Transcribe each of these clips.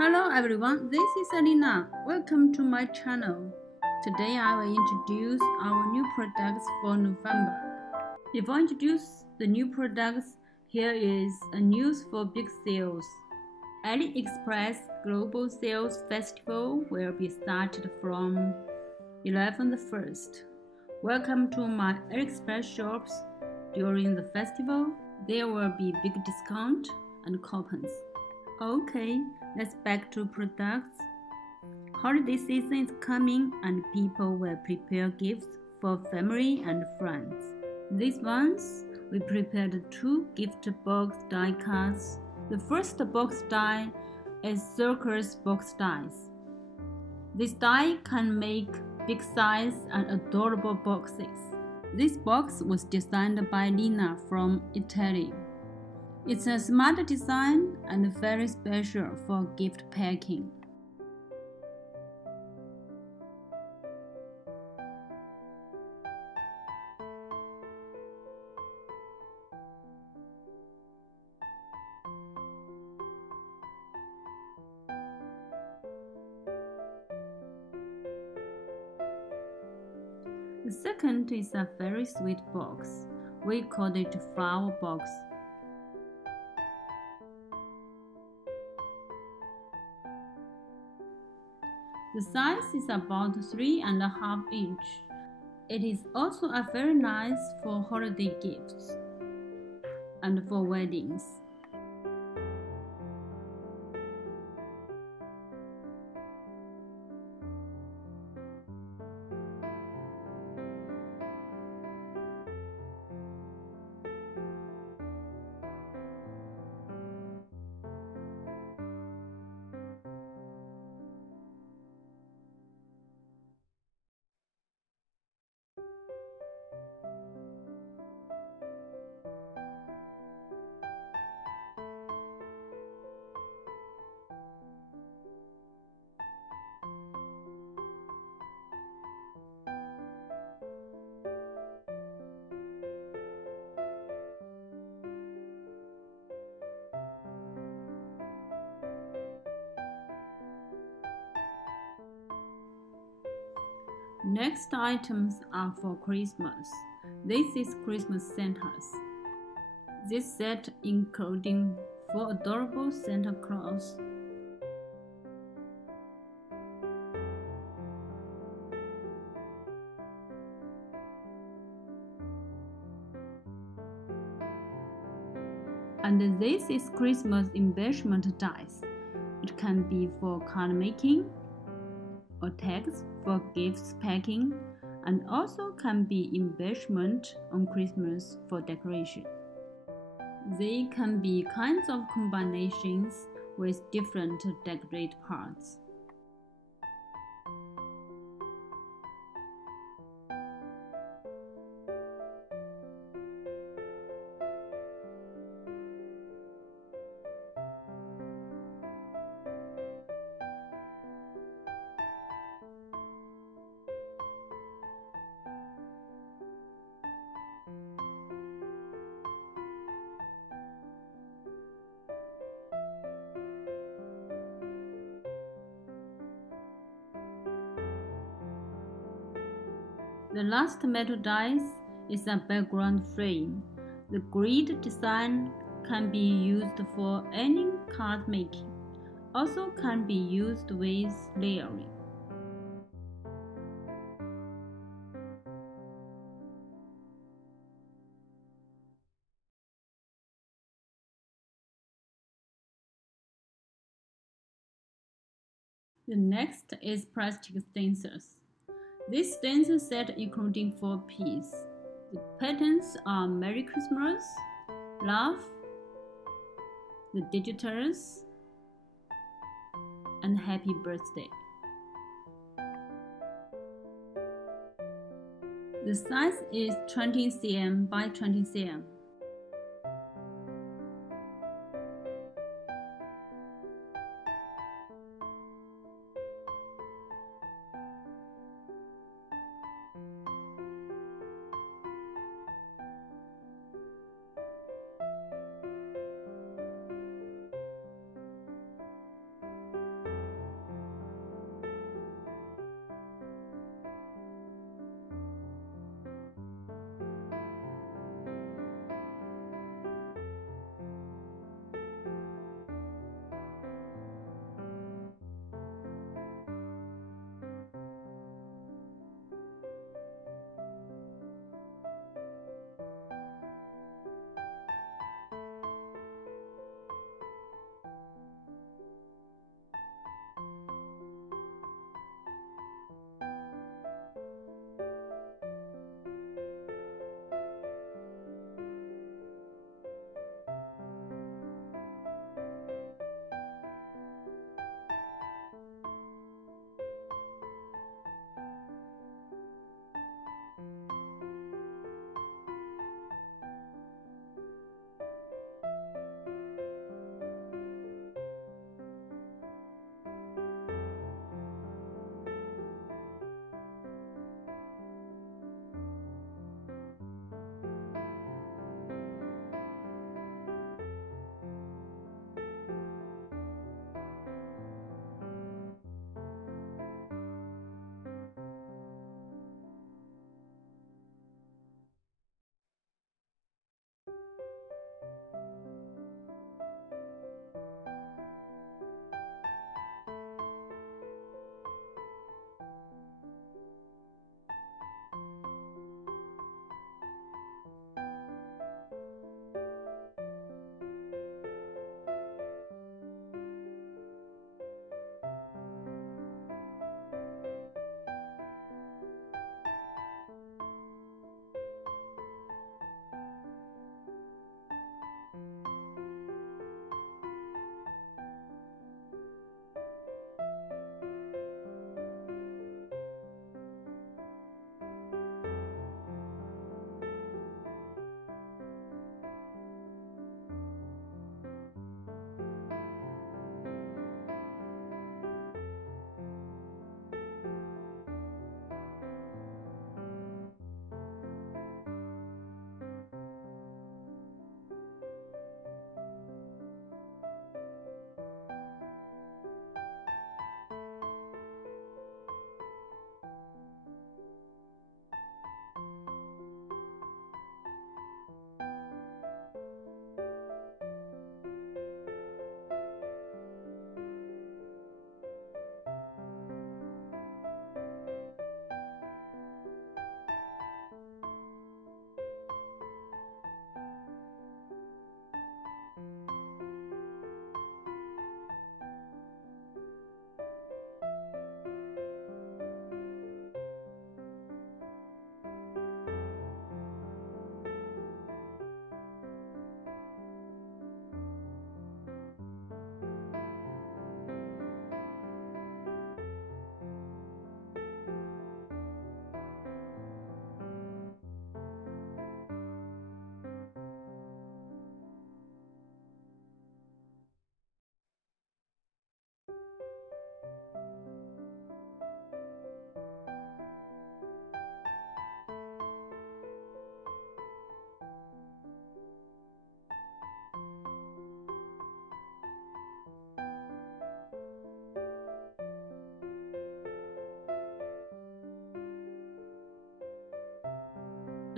Hello everyone, this is Alina. Welcome to my channel. Today I will introduce our new products for November. Before I introduce the new products, here is a news for big sales. AliExpress Global Sales Festival will be started from 11/1st. Welcome to my AlieXpress shops. During the festival, there will be big discount and coupons. Okay, let's back to products. Holiday season is coming and people will prepare gifts for family and friends. This month, we prepared 2 gift box die cuts. The first box die is circus box dies. This die can make big size and adorable boxes. This box was designed by Alina from Italy. It's a smart design and very special for gift packing. The second is a very sweet box. We call it flower box. The size is about 3.5 inches. It is also a very nice for holiday gifts and for weddings. Next items are for Christmas. This is Christmas Santas. This set including 4 adorable Santa Claus. And this is Christmas embellishment dies. It can be for card making or tags for gifts packing, and also can be embellishment on Christmas for decoration. They can be kinds of combinations with different decorate parts. The last metal dies is a background frame. The grid design can be used for any card making, also can be used with layering. The next is plastic stencils. This stencil set including 4 pieces. The patterns are Merry Christmas, Love, the Digitals, and Happy Birthday. The size is 20 cm by 20 cm.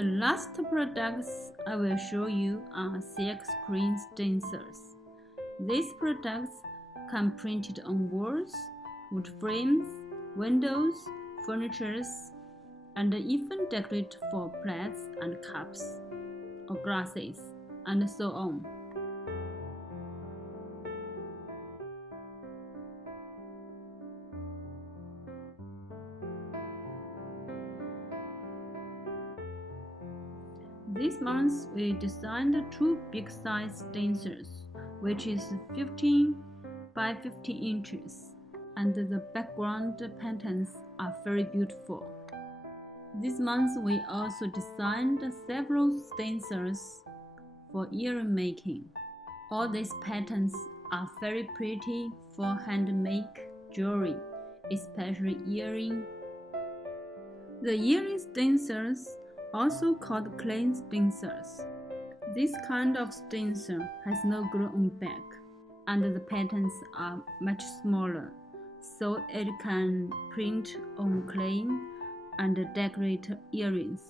The last products I will show you are silk screen stencils. These products can be printed on walls, wood frames, windows, furniture, and even decorate for plates and cups or glasses, and so on. This month we designed two big size stencils, which is 15 by 15 inches, and the background patterns are very beautiful. This month we also designed several stencils for earring making. All these patterns are very pretty for handmade jewelry, especially earring. The earring stencils, also called plain stencils. This kind of stencil has no glue on back, and the patterns are much smaller, so it can print on clay and decorate earrings.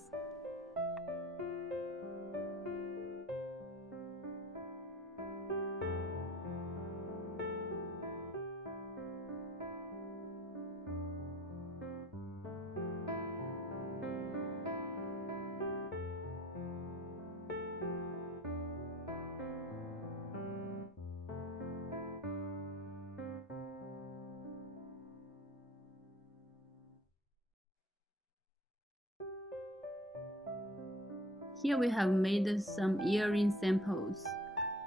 Here we have made some earring samples.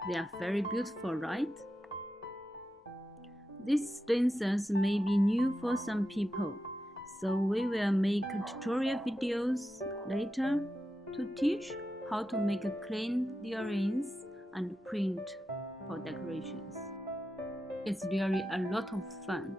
They are very beautiful, right? These stencils may be new for some people, so we will make tutorial videos later to teach how to make clean earrings and print for decorations. It's really a lot of fun.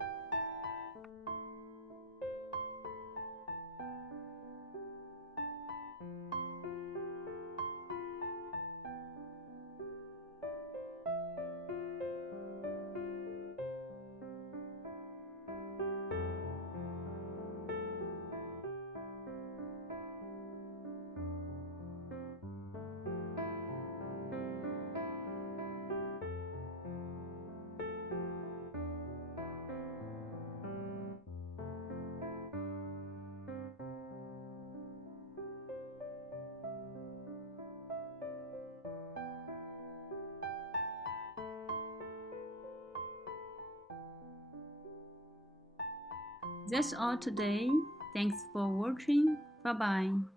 That's all today. Thanks for watching. Bye bye.